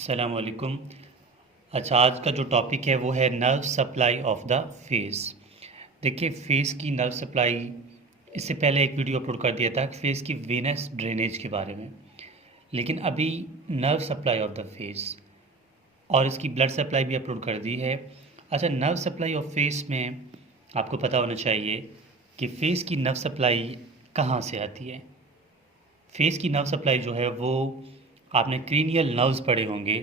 अस्सलाम वालेकुम। अच्छा, आज का जो टॉपिक है वो है nerve supply of the face. देखिए, फेस की नर्व सप्लाई, इससे पहले एक वीडियो अपलोड कर दिया था फेस की वेनस ड्रेनेज के बारे में। लेकिन अभी nerve supply of the face और इसकी ब्लड सप्लाई भी अपलोड कर दी है। अच्छा, नर्व सप्लाई ऑफ फेस में आपको पता होना चाहिए कि फेस की नर्व सप्लाई कहाँ से आती है। फेस की नर्व सप्लाई जो है वो, आपने क्रीनियल नर्व्स पढ़े होंगे,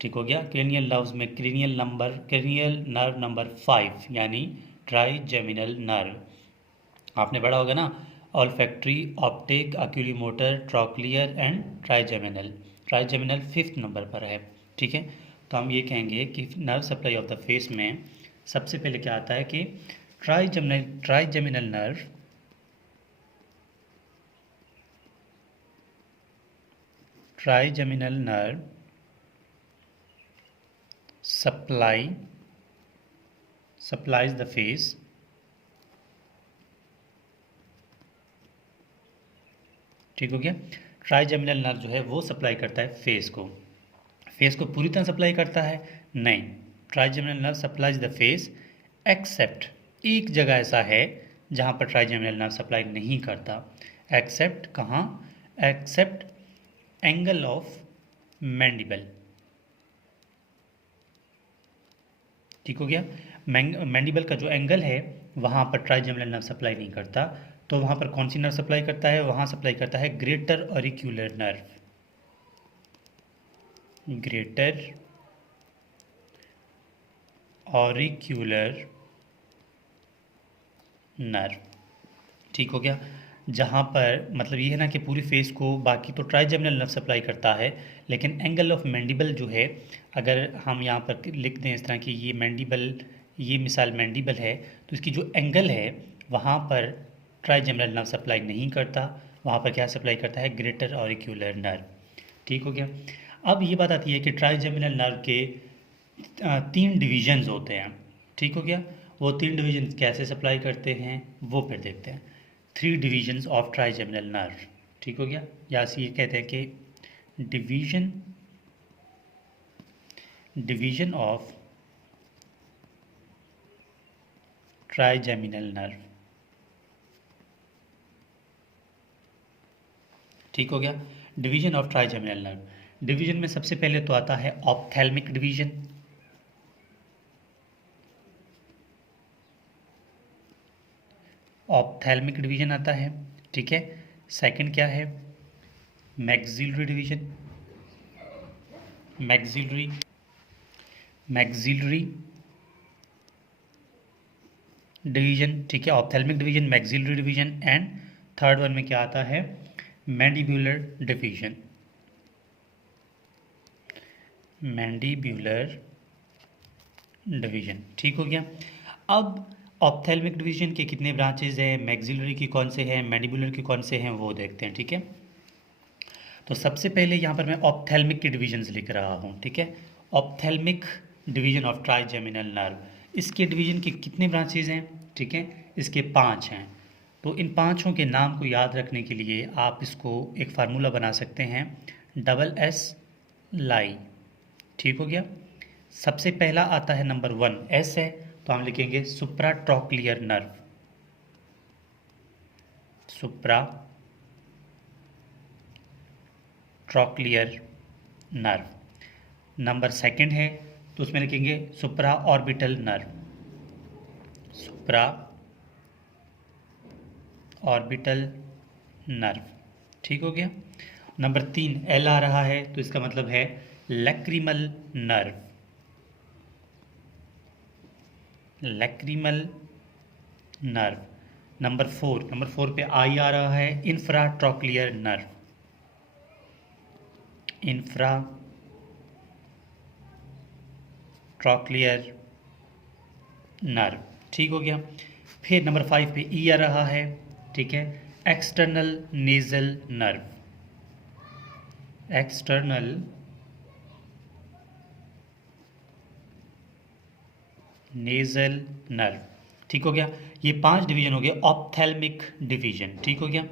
ठीक हो गया। क्रेनियल नर्व्स में क्रेनियल नर्व नंबर 5 यानी ट्राइजेमिनल नर्व आपने पढ़ा होगा ना। Olfactory, optic, oculomotor, trochlear and trigeminal. Trigeminal 5th number पर है, ठीक है। तो हम ये कहेंगे कि nerve supply of the face में सबसे पहले क्या आता है कि trigeminal nerve trigeminal nerve supplies the face ठीक हो गया। ट्राइजेमिनल नर्व जो है वो सप्लाई करता है फेस को। फेस को पूरी तरह सप्लाई करता है? नहीं। Trigeminal nerve supplies the face except, एक जगह ऐसा है जहाँ पर ट्राइजेमिनल नर्व सप्लाई नहीं करता। एक्सेप्ट कहाँ? एक्सेप्ट एंगल ऑफ मैंडिबल, ठीक हो गया। मैंडिबल का जो एंगल है वहाँ पर ट्राइजेमिनल नर्व सप्लाई नहीं करता। तो वहाँ पर कौन सी नर्व सप्लाई करता है? वहाँ सप्लाई करता है ग्रेटर ऑरिक्यूलर नर्व। ग्रेटर ऑरिक्यूलर नर्व, ठीक हो गया। जहाँ पर मतलब ये है ना कि पूरी फेस को, बाकी तो ट्राइजेमिनल नर्व सप्लाई करता है, लेकिन एंगल ऑफ मैंडिबल जो है, अगर हम यहाँ पर लिख दें इस तरह की, ये मैंडिबल, ये मिसाल मैंडिबल है, तो इसकी जो एंगल है वहाँ पर ट्राइजेमिनल नर्व सप्लाई नहीं करता। वहाँ पर क्या सप्लाई करता है? ग्रेटर ऑरिक्यूलर नर्व, ठीक हो गया। अब ये बात आती है कि ट्राइजेमिनल नर्व के 3 डिवीजन्स होते हैं, ठीक हो गया। वो 3 डिवीजन कैसे सप्लाई करते हैं वो फिर देखते हैं। 3 डिवीजन्स ऑफ ट्राइजेमिनल नर्व, ठीक हो गया। या ये कहते हैं कि डिवीजन ऑफ ट्राइजेमिनल नर्व, ठीक हो गया। Division of trigeminal nerve, division में सबसे पहले तो आता है ऑप्थेल्मिक डिवीजन। ऑप्थेल्मिक डिवीजन आता है, ठीक है। सेकंड क्या है? Maxillary division. मैक्सिलरी डिवीजन, ठीक है। Ophthalmic division, maxillary division and third one में क्या आता है? Mandibular division. मैंडिब्यूलर डिवीजन, ठीक हो गया। अब ऑप्थेल्मिक डिवीजन के कितने ब्रांचेज हैं, मैक्सिलरी की कौन से हैं, मैंडिबुलर की कौन से हैं, वो देखते हैं, ठीक है। तो सबसे पहले यहाँ पर मैं ऑप्थेल्मिक के डिवीजन्स लिख रहा हूँ, ठीक है। Ophthalmic division of trigeminal nerve, इसके डिवीजन के कितने ब्रांचेज हैं, ठीक है? इसके 5 हैं। तो इन 5 के नाम को याद रखने के लिए आप इसको एक फार्मूला बना सकते हैं, SS लाई, ठीक हो गया। सबसे पहला आता है नंबर 1, S है, तो हम लिखेंगे सुप्रा ट्रॉक्लियर नर्व। सुप्रा ट्रॉक्लियर नर्व। नंबर 2 है, तो उसमें लिखेंगे सुप्रा ऑर्बिटल नर्व। सुप्रा ऑर्बिटल नर्व, ठीक हो गया। नंबर 3 L आ रहा है, तो इसका मतलब है lacrimal nerve. Lacrimal nerve. Number 4 पे I आ रहा है, infra trochlear nerve. Infra trochlear nerve, ठीक हो गया। फिर नंबर 5 पे E आ रहा है, ठीक है, external nasal nerve. External nasal nerve, ठीक हो गया। ये 5 डिवीजन हो गया ऑप्थेल्मिक डिवीजन, ठीक हो गया।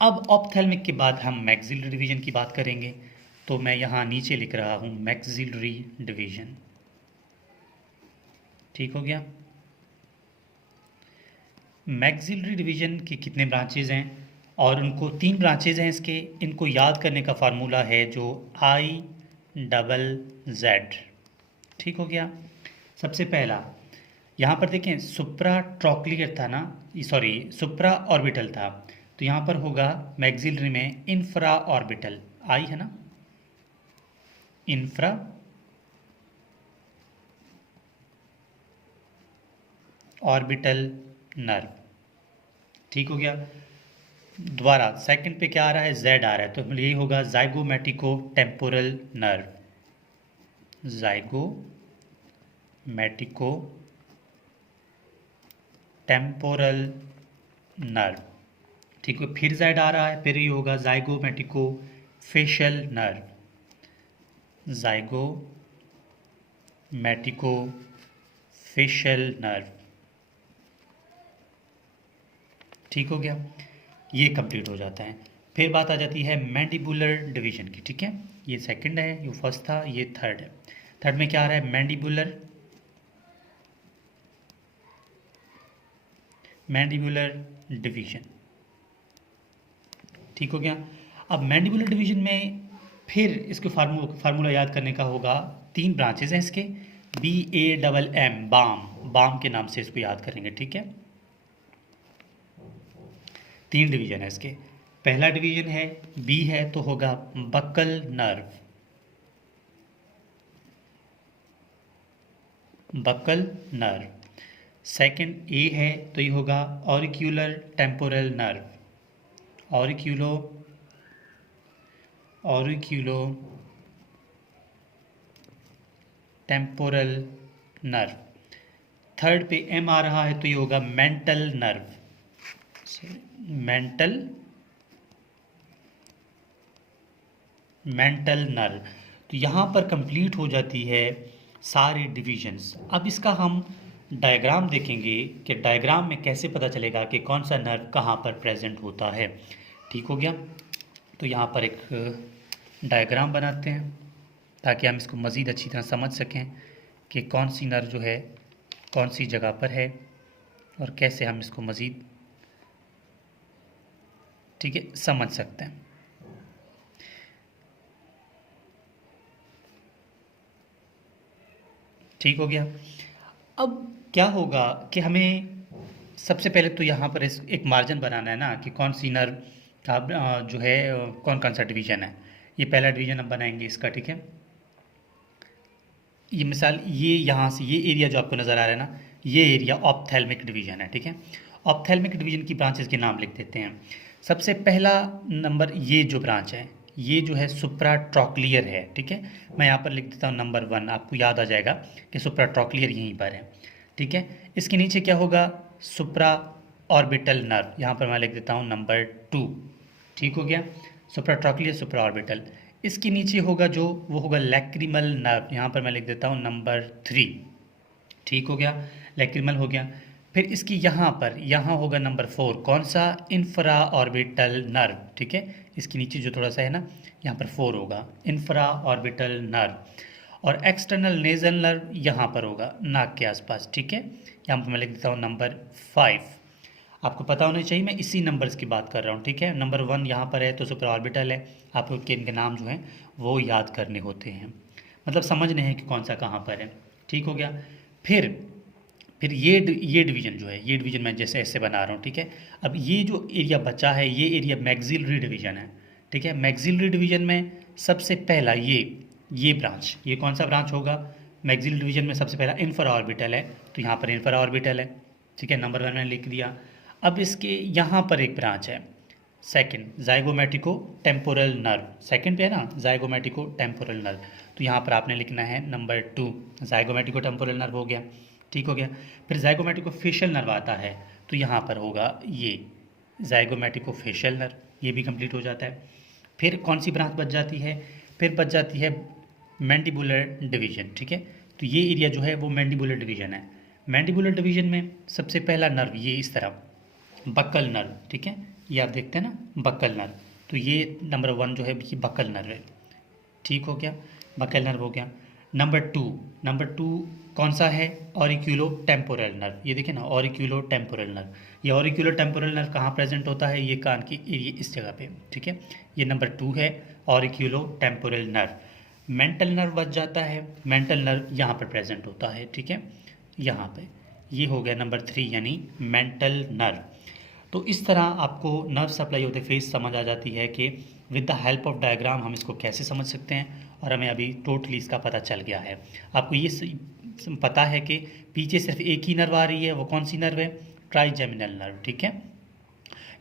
अब ऑप्थेल्मिक के बाद हम मैक्सिलरी डिवीजन की बात करेंगे। तो मैं यहाँ नीचे लिख रहा हूँ मैक्सिलरी डिवीजन। ठीक हो गया। मैक्सिलरी डिवीजन के कितने ब्रांचेज हैं, और उनको 3 ब्रांचेज हैं इसके। इनको याद करने का फार्मूला है जो I/Z। ठीक हो गया। सबसे पहला यहाँ पर देखें, सुप्रा ट्रॉक्लियर था ना, सॉरी सुप्रा ऑर्बिटल था, तो यहाँ पर होगा मैक्सिलरी में इंफ्रा ऑर्बिटल, आई है ना, इंफ्रा ऑर्बिटल नर्व। ठीक हो गया। द्वारा सेकंड पे क्या आ रहा है, जेड आ रहा है, तो यही होगा जाइगोमेटिको टेम्पोरल नर्व, जाइगोमेटिको टेम्पोरल नर्व। ठीक है। फिर जेड आ रहा है, फिर ये होगा जाइगोमेटिको फेशियल नर्व, जाइगोमेटिको फेशियल नर्व। ठीक हो गया। ये कंप्लीट हो जाता है। फिर बात आ जाती है मैंडिबुलर डिवीजन की। ठीक है, ये सेकंड है, ये फर्स्ट था, ये थर्ड है। थर्ड में क्या आ रहा है, मैंडिबुलर डिवीजन। ठीक हो गया। अब मैंडिबुलर डिवीजन में फिर इसको फार्मूला याद करने का होगा। 3 ब्रांचेज हैं इसके, BAMM, बाम के नाम से इसको याद करेंगे। ठीक है, 3 डिवीजन है इसके। पहला डिवीजन है बी है तो होगा buccal nerve, buccal nerve. Second A है तो ये होगा auricular temporal nerve, auriculo temporal nerve. Third पे एम आ रहा है तो ये होगा मेंटल नर्व, मेंटल नर्व। तो यहाँ पर कंप्लीट हो जाती है सारे डिविजन्स। अब इसका हम डायग्राम देखेंगे कि डायग्राम में कैसे पता चलेगा कि कौन सा नर्व कहाँ पर प्रेजेंट होता है। ठीक हो गया। तो यहाँ पर एक डायग्राम बनाते हैं ताकि हम इसको मज़ीद अच्छी तरह समझ सकें कि कौन सी नर्व जो है कौन सी जगह पर है और कैसे हम इसको मज़ीद ठीक है समझ सकते हैं। ठीक हो गया। अब क्या होगा कि हमें सबसे पहले तो यहाँ पर एक मार्जिन बनाना है ना कि कौन सी नर्व का जो है कौन कौन सा डिवीज़न है। ये पहला डिवीज़न हम बनाएंगे इसका। ठीक है, ये मिसाल ये यहाँ से ये एरिया जो आपको नज़र आ रहा है ना, ये एरिया ऑप्थेल्मिक डिवीज़न है। ठीक है, ऑप्थेल्मिक डिवीज़न की ब्रांचेस के नाम लिख देते हैं। सबसे पहला नंबर ये जो ब्रांच है ये जो है सुप्रा ट्रॉक्लियर है। ठीक है, मैं यहाँ पर लिख देता हूँ नंबर 1, आपको याद आ जाएगा कि सुप्रा ट्रॉक्लियर यहीं पर है। ठीक है, इसके नीचे क्या होगा, सुप्रा ऑर्बिटल नर्व, यहाँ पर मैं लिख देता हूँ नंबर 2। ठीक हो गया, सुप्रा ट्रॉक्लियर सुप्रा ऑर्बिटल। इसके नीचे होगा जो वो होगा लैक्रिमल नर्व, यहाँ पर मैं लिख देता हूँ नंबर 3। ठीक हो गया, लैक्रिमल हो गया। फिर इसकी यहाँ होगा नंबर 4, कौन सा, इंफ्रा ऑर्बिटल नर्व। ठीक है, इसके नीचे जो थोड़ा सा है ना यहाँ पर 4 होगा, इंफ्रा ऑर्बिटल नर्व। और एक्सटर्नल नेजल नर्व यहाँ पर होगा नाक के आसपास। ठीक है, यहाँ पर मैं लिख देता हूँ नंबर 5। आपको पता होना चाहिए मैं इसी नंबर्स की बात कर रहा हूँ। ठीक है, नंबर 1 यहाँ पर है तो सुपर ऑर्बिटल है, आपको इनके नाम जो हैं वो याद करने होते हैं, मतलब समझने हैं कि कौन सा कहाँ पर है। ठीक हो गया। फिर ये डिवीज़न जो है, ये डिवीज़न मैं जैसे ऐसे बना रहा हूँ। ठीक है, अब ये जो एरिया बचा है ये एरिया मैक्सिलरी डिवीज़न है। ठीक है, मैक्सिलरी डिवीज़न में सबसे पहला ये ब्रांच, ये कौन सा ब्रांच होगा, मैक्सिलरी डिवीज़न में सबसे पहला इंफ्रा ऑर्बिटल है, तो यहाँ पर इंफ्रा ऑर्बिटल है। ठीक है, नंबर 1 मैंने लिख दिया। अब इसके यहाँ पर एक ब्रांच है सेकंड, जाइगोमेटिको टेम्पोरल नर्व, सेकंड पे है ना जाइगोमेटिको टेम्पोरल नर्व, तो यहाँ पर आपने लिखना है नंबर 2, जाइगोमेटिको टेम्पोरल नर्व हो गया। ठीक हो गया। फिर जाइगोमेटिको फेशियल नर्व आता है तो यहाँ पर होगा ये जाइगोमेटिको फेशियल नर्व, ये भी कंप्लीट हो जाता है। फिर कौन सी ब्रांच बच जाती है, फिर बच जाती है मैंडिबुलर डिवीजन। ठीक है, तो ये एरिया जो है वो मैंडिबुलर डिवीजन है। मैंडिबुलर डिवीजन में सबसे पहला नर्व ये इस तरफ बक्कल नर्व। ठीक है, ये आप देखते हैं ना बक्कल नर्व, तो ये नंबर 1 जो है ये बक्कल नर्व है। ठीक हो गया, बकल नर्व हो गया। नंबर टू कौन सा है? ऑरिक्यूलो टेम्पोरल नर्व। ये देखिए ना, ऑरिक्यूलो टेम्पोरल नर्व। ये ऑरिक्यूलो टेम्पोरल नर्व कहाँ प्रेजेंट होता है? ये कान की एरिया इस जगह पे, ठीक है। ये नंबर टू है, ऑरिक्यूलो टेम्पोरल नर्व। मेंटल नर्व बच जाता है, मेंटल नर्व यहाँ पर प्रेजेंट होता है, ठीक है, यहाँ पे। ये हो गया नंबर थ्री, यानी मेंटल नर्व। तो इस तरह आपको nerve supply of the face समझ आ जाती है कि with the help of diagram हम इसको कैसे समझ सकते हैं, और हमें अभी टोटली इसका पता चल गया है। आपको ये पता है कि पीछे सिर्फ एक ही नर्व आ रही है, वो कौन सी नर्व है? ट्राइजेमिनल नर्व, ठीक है।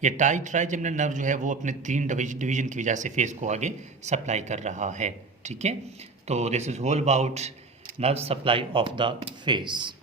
ये ट्राइजेमिनल नर्व जो है वो अपने 3 डिवीजन की वजह से फेस को आगे सप्लाई कर रहा है, ठीक है। तो this is whole about nerve supply of the face.